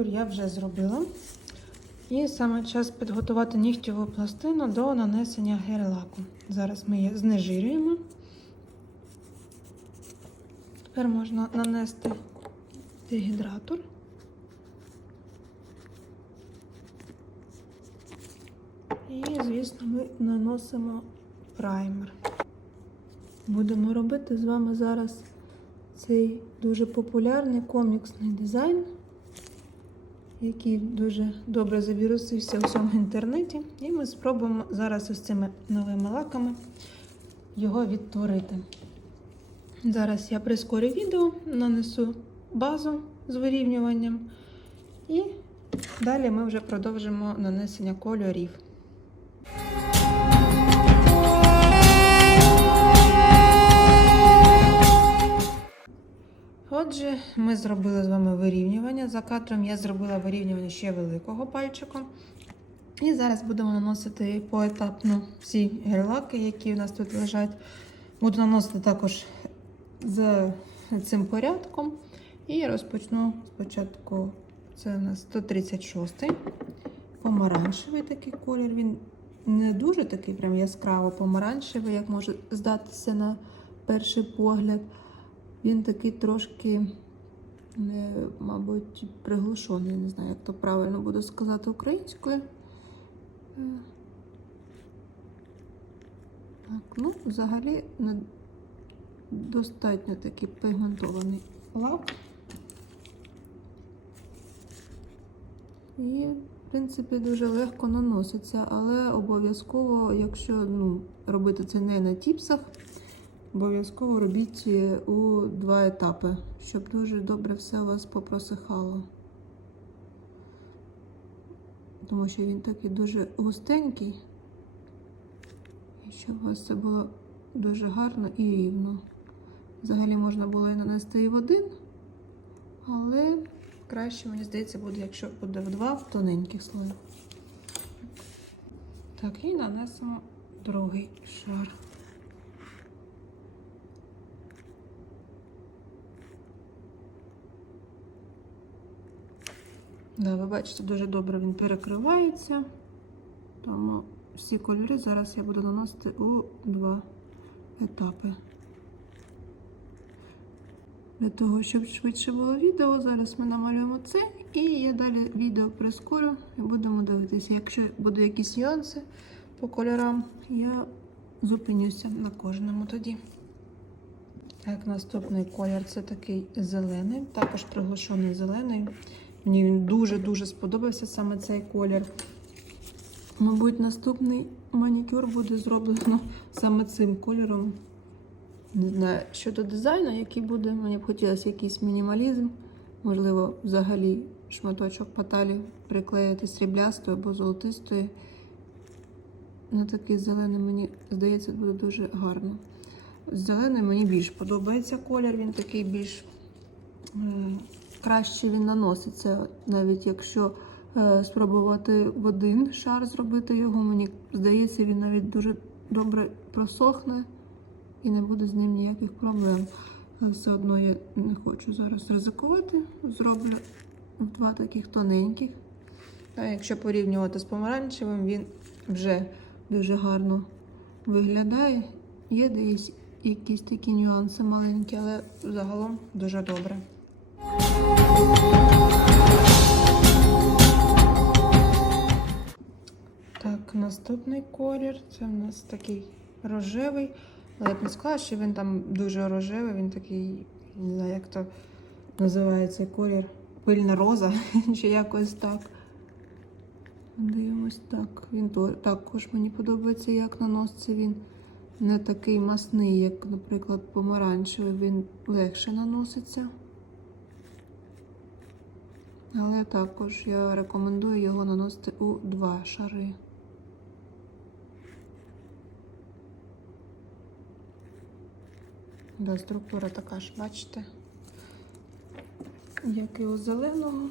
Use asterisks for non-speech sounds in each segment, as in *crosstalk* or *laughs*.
манікюр я вже зробила. І саме час підготувати нігтєву пластину до нанесення гель-лаку. Зараз ми її знежирюємо. Тепер можна нанести дегідратор. І, звісно, ми наносимо праймер. Будемо робити з вами зараз цей дуже популярний коміксний дизайн, який дуже добре завірусився у всьому інтернеті. І ми спробуємо зараз ось цими новими лаками його відтворити. Зараз я прискорю відео, нанесу базу з вирівнюванням, і далі ми вже продовжимо нанесення кольорів. Отже, ми зробили з вами вирівнювання. За кадром я зробила вирівнювання ще великого пальчиком. І зараз будемо наносити поетапно всі гель-лаки, які у нас тут лежать. Буду наносити також з цим порядком. І розпочну спочатку, це у нас 136-й помаранчевий такий колір. Він не дуже такий прям яскраво помаранчевий, як може здатися на перший погляд. Він такий трошки, не, мабуть, приглушений, не знаю, як то правильно буду сказати українською. Е. Так, ну, взагалі достатньо такий пігментований лак. І, в принципі, дуже легко наноситься, але обов'язково, якщо ну, робити це не на тіпсах, обов'язково робіть у два етапи, щоб дуже добре все у вас попросихало. Тому що він такий дуже густенький, і щоб у вас це було дуже гарно і рівно. Взагалі можна було і нанести і в один, але краще, мені здається, буде, якщо буде в два в тоненьких слої. Так, і нанесемо другий шар. Да, ви бачите, дуже добре він перекривається. Тому всі кольори зараз я буду наносити у два етапи. Для того, щоб швидше було відео, зараз ми намалюємо це і я далі відео прискорю і будемо дивитися. Якщо будуть якісь нюанси по кольорам, я зупинюся на кожному тоді. Так, наступний колір це такий зелений, також приглушений зелений. Мені він дуже-дуже сподобався саме цей колір. Мабуть, наступний манікюр буде зроблено саме цим кольором. Не знаю, щодо дизайну, який буде, мені б хотілося якийсь мінімалізм. Можливо, взагалі шматочок паталі приклеїти сріблястою або золотистою. На такий зелений, мені здається, буде дуже гарно. Зелений мені більш подобається колір, він такий більш краще він наноситься, навіть якщо е, спробувати в один шар зробити його, мені здається, він навіть дуже добре просохне і не буде з ним ніяких проблем. Все одно я не хочу зараз ризикувати. Зроблю два таких тоненьких. А якщо порівнювати з помаранчевим, він вже дуже гарно виглядає. Є десь якісь такі нюанси маленькі, але загалом дуже добре. Так, наступний колір це в нас такий рожевий. Але я б не сказала, що він там дуже рожевий, він такий, не знаю, як то називається колір. Пильна роза, *laughs* чи якось так. Дивимось так. Він також мені подобається, як наноситься він не такий масний, як, наприклад, помаранчевий, він легше наноситься. Але також я рекомендую його наносити у два шари. Да, структура така ж, бачите? Як і у зеленого,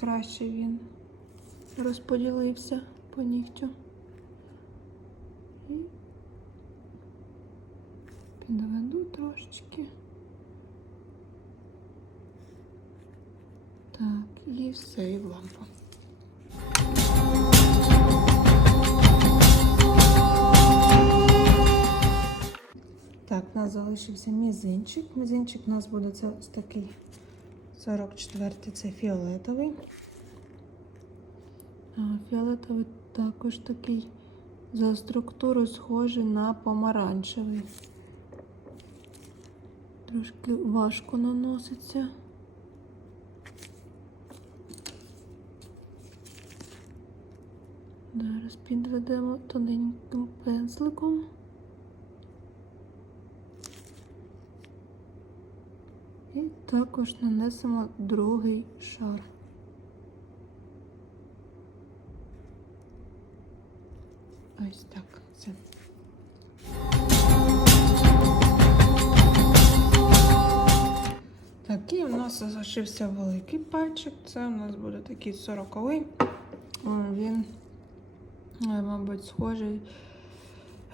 краще він розподілився по нігтю. І підведу трошечки. Так, і все, і в лампу. Так, у нас залишився мізинчик. Мізинчик у нас буде це ось такий 44-й, це фіолетовий. Фіолетовий також такий за структурою схожий на помаранчевий. Трошки важко наноситься. Зараз підведемо тоненьким пензликом. І також нанесемо другий шар. Ось так. Це. Такий у нас залишився великий пальчик. Це у нас буде такий сороковий. Він, мабуть, схожий.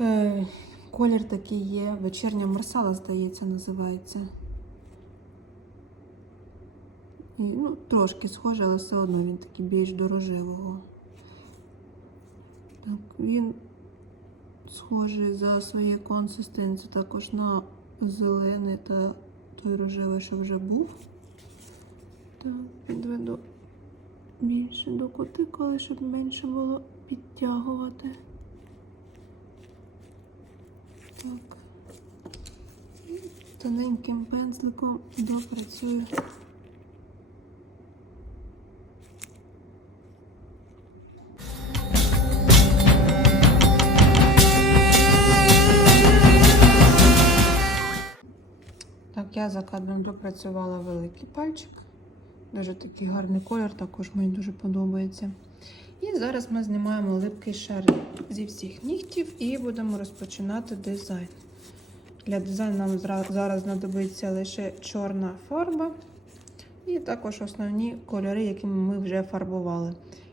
Е, Колір такий є. Вечірня марсала, здається, називається. І, ну, трошки схожий, але все одно він такий більш дорожевого. Так, він схожий за своєю консистенцією також на зелений та той рожевий, що вже був. Так, підведу більше до кутикули, щоб менше було підтягувати. Так. І тоненьким пензликом допрацюю. Я за кадром допрацювала великий пальчик. Дуже такий гарний колір, також мені дуже подобається. І зараз ми знімаємо липкий шар зі всіх нігтів і будемо розпочинати дизайн. Для дизайну нам зараз знадобиться лише чорна фарба і також основні кольори, якими ми вже фарбували.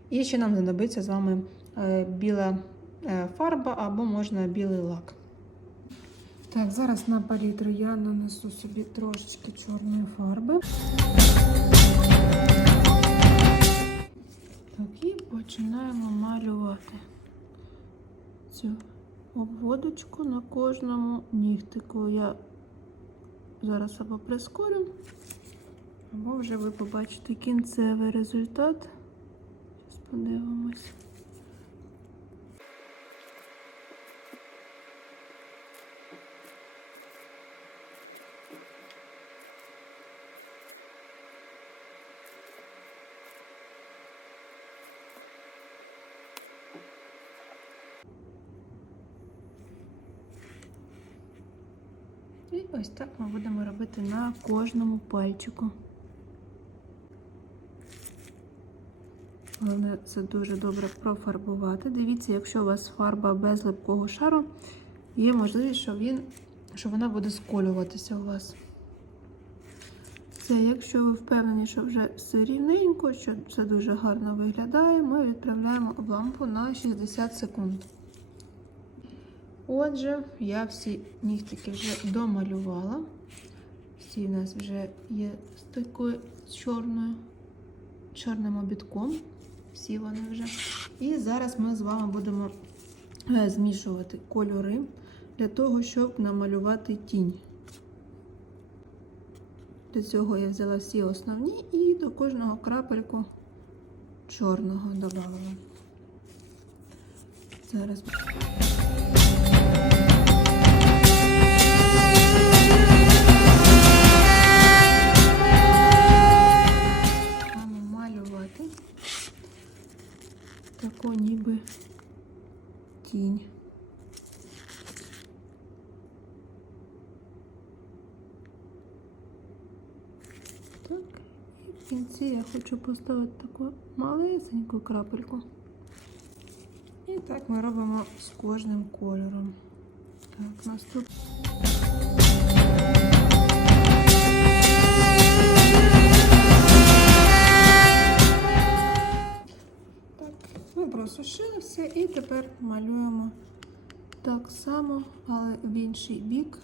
І ще нам знадобиться з вами е, біла е, фарба або можна білий лак. Так, зараз на палітру я нанесу собі трошечки чорної фарби. Починаємо малювати цю обводочку на кожному нігтику. Я зараз або прискорю, або вже ви побачите кінцевий результат. Зараз подивимось. І ось так ми будемо робити на кожному пальчику. Головне це дуже добре профарбувати. Дивіться, якщо у вас фарба без липкого шару, є можливість, що, він, що вона буде сколюватися у вас. Це, якщо ви впевнені, що вже все рівненько, що це дуже гарно виглядає, ми відправляємо в лампу на 60 секунд. Отже, я всі нігтики вже домалювала. Всі у нас вже є з такою чорною, чорним обідком. Всі вони вже. І зараз ми з вами будемо е, змішувати кольори для того, щоб намалювати тінь. Для цього я взяла всі основні і до кожного крапельку чорного додала. Зараз. Тінь. Так, і в кінці я хочу поставити таку малесеньку крапельку. І так ми робимо з кожним кольором. Так, наступ. Ми і тепер малюємо так само, але в інший бік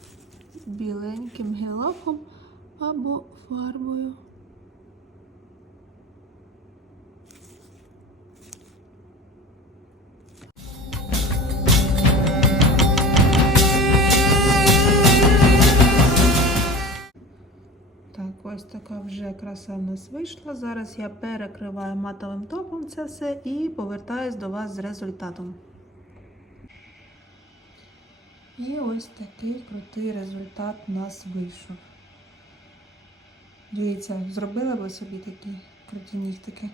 біленьким гелаком або фарбою. Ось така вже краса в нас вийшла. Зараз я перекриваю матовим топом це все і повертаюсь до вас з результатом. І ось такий крутий результат у нас вийшов. Дивіться, зробила би собі такі круті нігтики.